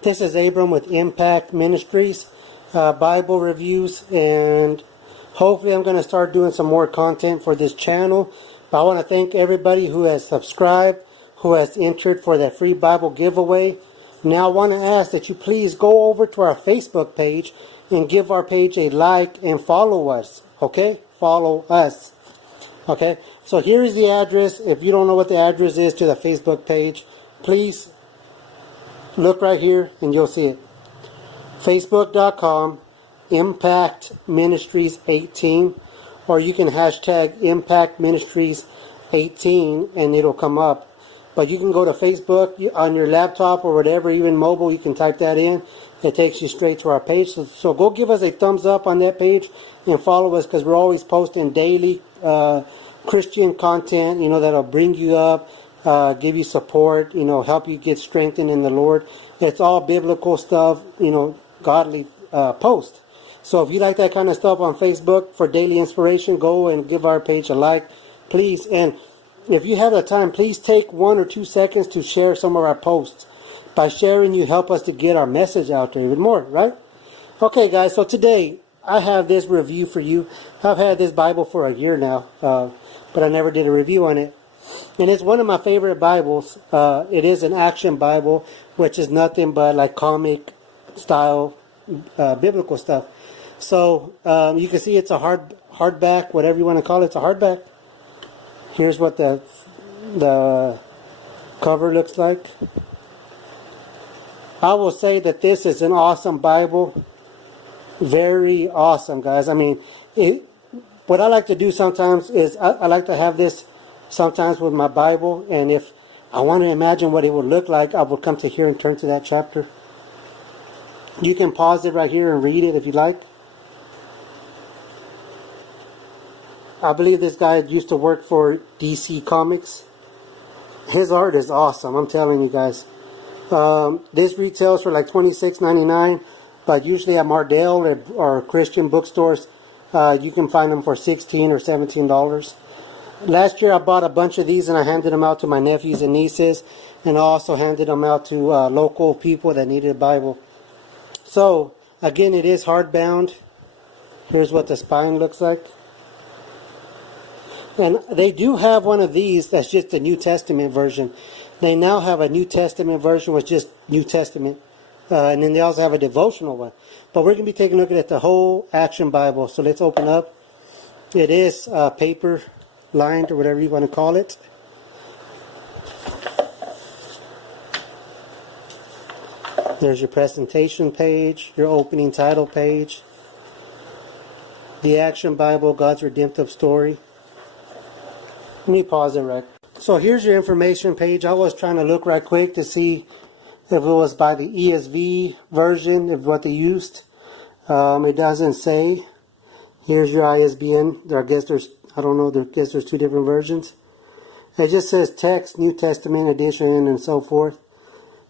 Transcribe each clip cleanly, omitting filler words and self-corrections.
This is Abram with Impact Ministries, Bible reviews, and hopefully I'm going to start doing some more content for this channel. But I want to thank everybody who has subscribed, who has entered for that free Bible giveaway. Now I want to ask that you please go over to our Facebook page and give our page a like and follow us. Okay? Follow us. Okay? So here is the address. If you don't know what the address is to the Facebook page, please look right here and you'll see it. Facebook.com Impact Ministries 18, or you can hashtag Impact Ministries 18 and it'll come up. But you can go to Facebook on your laptop or whatever, even mobile, you can type that in. It takes you straight to our page. So go give us a thumbs up on that page and follow us, because we're always posting daily Christian content, that'll bring you up, give you support, help you get strengthened in the Lord. It's all biblical stuff, godly post. So if you like that kind of stuff on Facebook for daily inspiration, go and give our page a like, please. And if you have the time, please take 1 or 2 seconds to share some of our posts. By sharing, you help us to get our message out there even more, right? Okay, guys, so today I have this review for you. I've had this Bible for a year now, but I never did a review on it. And it's one of my favorite Bibles. It is an action Bible, which is nothing but like comic style biblical stuff. So you can see it's a hardback, whatever you want to call it. It's a hardback. Here's what the cover looks like. I will say that this is an awesome Bible. Very awesome, guys. I mean, what I like to do sometimes is I like to have this sometimes with my Bible, and if I want to imagine what it would look like, I will come to here and turn to that chapter. You can pause it right here and read it if you like. I believe this guy used to work for DC Comics. His art is awesome, I'm telling you guys. This retails for like $26.99, but usually at Mardell or Christian bookstores, you can find them for $16 or $17. Last year I bought a bunch of these and I handed them out to my nephews and nieces, and I also handed them out to local people that needed a Bible. So again, it is hardbound. Here's what the spine looks like. And they do have one of these that's just the New Testament version. They now have a New Testament version with just New Testament. And then they also have a devotional one. But we're going to be taking a look at the whole Action Bible. So let's open up. It is paper lined, or whatever you want to call it. There's your presentation page, your opening title page. The Action Bible, God's Redemptive Story. Let me pause it right. So here's your information page. I was trying to look right quick to see if it was by the ESV version, of what they used. It doesn't say. Here's your ISBN. I guess there's 2 different versions. It just says text, New Testament edition, and so forth.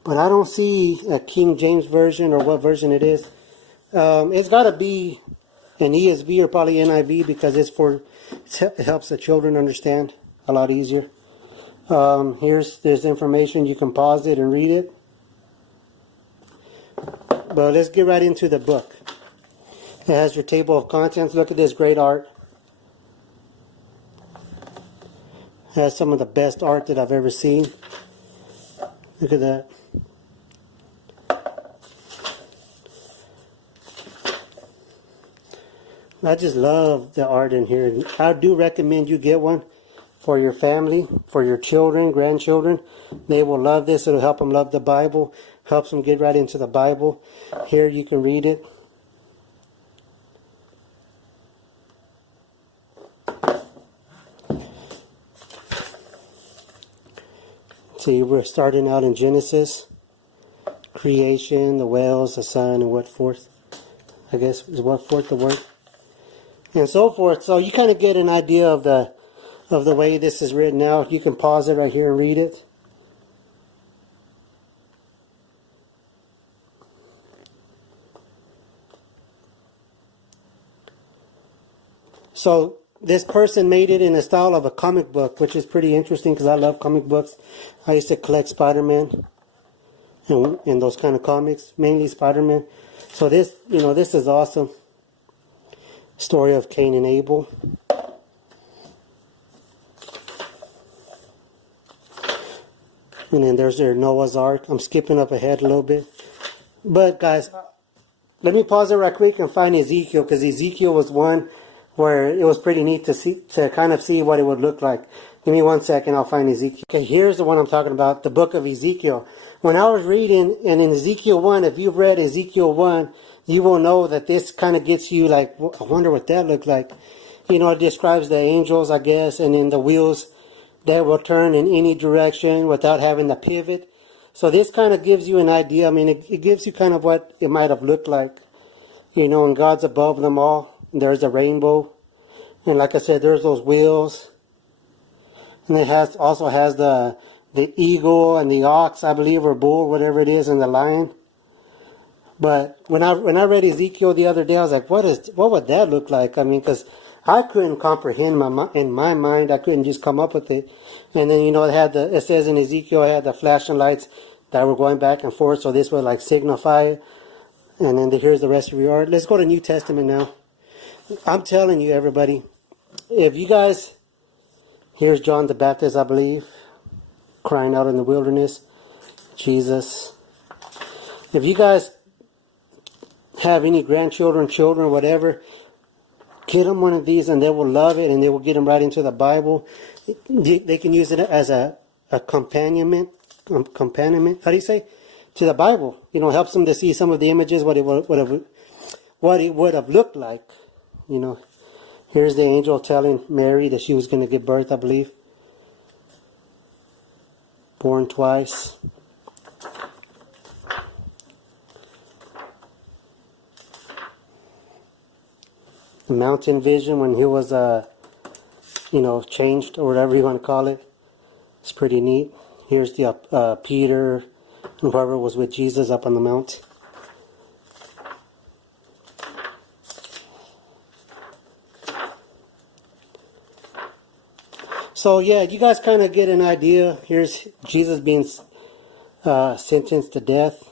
But I don't see a King James version or what version it is. It's got to be an ESV or probably NIV, because it helps the children understand a lot easier. There's information. You can pause it and read it. But let's get right into the book. It has your table of contents. Look at this great art. It has some of the best art that I've ever seen. Look at that. I just love the art in here. I do recommend you get one for your family, for your children, grandchildren. They will love this. It'll help them love the Bible, helps them get right into the Bible. Here you can read it. See, we're starting out in Genesis, creation, the whales, the sun, and what forth. I guess is what forth the word, and so forth. So you kind of get an idea of the way this is written out. You can pause it right here and read it. So this person made it in the style of a comic book, which is pretty interesting because I love comic books. I used to collect Spider-Man. in those kind of comics, mainly Spider-Man. So this, this is awesome. Story of Cain and Abel. And then there's their Noah's Ark. I'm skipping up ahead a little bit. But guys, let me pause it right quick and find Ezekiel, because Ezekiel was one where it was pretty neat to kind of see what it would look like. Give me 1 second, I'll find Ezekiel. Okay, here's the one I'm talking about, the book of Ezekiel. When I was reading, and in Ezekiel 1, if you've read Ezekiel 1, you will know that this kind of gets you like, I wonder what that looked like. It describes the angels, I guess, and then the wheels that will turn in any direction without having to pivot. So this kind of gives you an idea. I mean, it gives you kind of what it might have looked like. And God's above them all. There's a rainbow. And like I said, there's those wheels. And it also has the eagle and the ox, I believe, or bull, whatever it is, and the lion. But when I read Ezekiel the other day, I was like, what would that look like? I mean, because I couldn't comprehend in my mind. I couldn't just come up with it. And then, it says in Ezekiel, it had the flashing lights that were going back and forth. So this would like signify it. And then here's the rest of your art. Let's go to New Testament now. I'm telling you, everybody, if you guys, here's John the Baptist, I believe, crying out in the wilderness. Jesus. If you guys have any grandchildren, children, whatever, get them one of these and they will love it, and they will get them right into the Bible. They can use it as a accompaniment, how do you say, to the Bible. Helps them to see some of the images, what it would have looked like. Here's the angel telling Mary that she was going to give birth, I believe. Born twice. The mountain vision when he was, changed, or whatever you want to call it. It's pretty neat. Here's the Peter and whoever was with Jesus up on the mount. So yeah, you guys kind of get an idea. Here's Jesus being sentenced to death.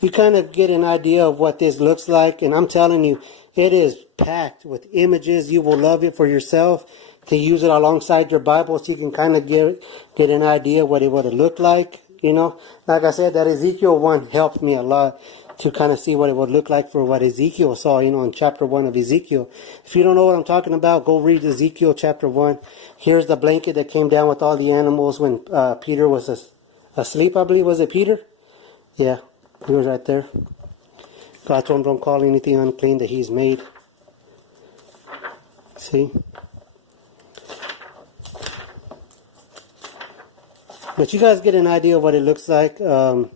You kind of get an idea of what this looks like, and I'm telling you, it is packed with images. You will love it for yourself, to use it alongside your Bible, so you can kind of get an idea what it would have looked like. Like I said, that Ezekiel 1 helped me a lot to kind of see what it would look like for what Ezekiel saw, in chapter 1 of Ezekiel. If you don't know what I'm talking about, go read Ezekiel chapter 1. Here's the blanket that came down with all the animals when Peter was asleep, I believe. Was it Peter? Yeah, he was right there. God told him, don't call anything unclean that he's made. See? But you guys get an idea of what it looks like. And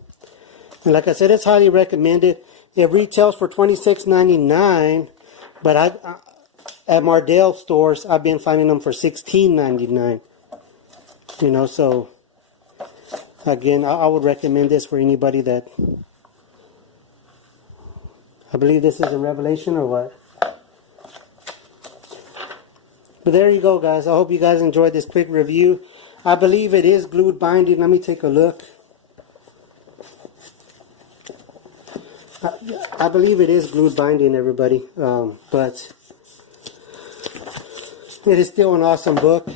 like I said, it's highly recommended. It retails for $26.99, but at Mardell stores, I've been finding them for $16.99. So again, I would recommend this for anybody that, I believe this is a Revelation or what. But there you go, guys. I hope you guys enjoyed this quick review. I believe it is glued binding. Let me take a look. I believe it is glued binding, everybody. But it is still an awesome book.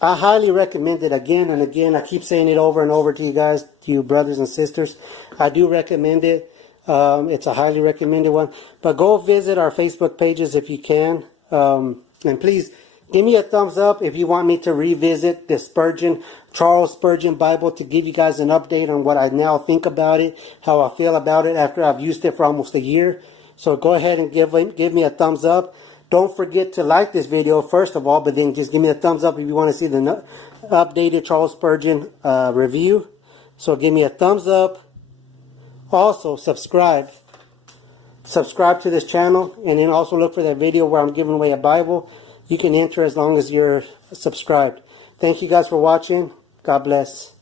I highly recommend it again and again. I keep saying it over and over to you guys, to you brothers and sisters. I do recommend it. It's a highly recommended one. But go visit our Facebook pages if you can. And please give me a thumbs up if you want me to revisit the Charles Spurgeon Bible, to give you guys an update on what I now think about it, how I feel about it after I've used it for almost a year. So go ahead and give me a thumbs up. Don't forget to like this video first of all, but then just give me a thumbs up if you want to see the updated Charles Spurgeon review. So give me a thumbs up. Also subscribe to this channel, and then also look for that video where I'm giving away a Bible. You can enter as long as you're subscribed. Thank you guys for watching. God bless.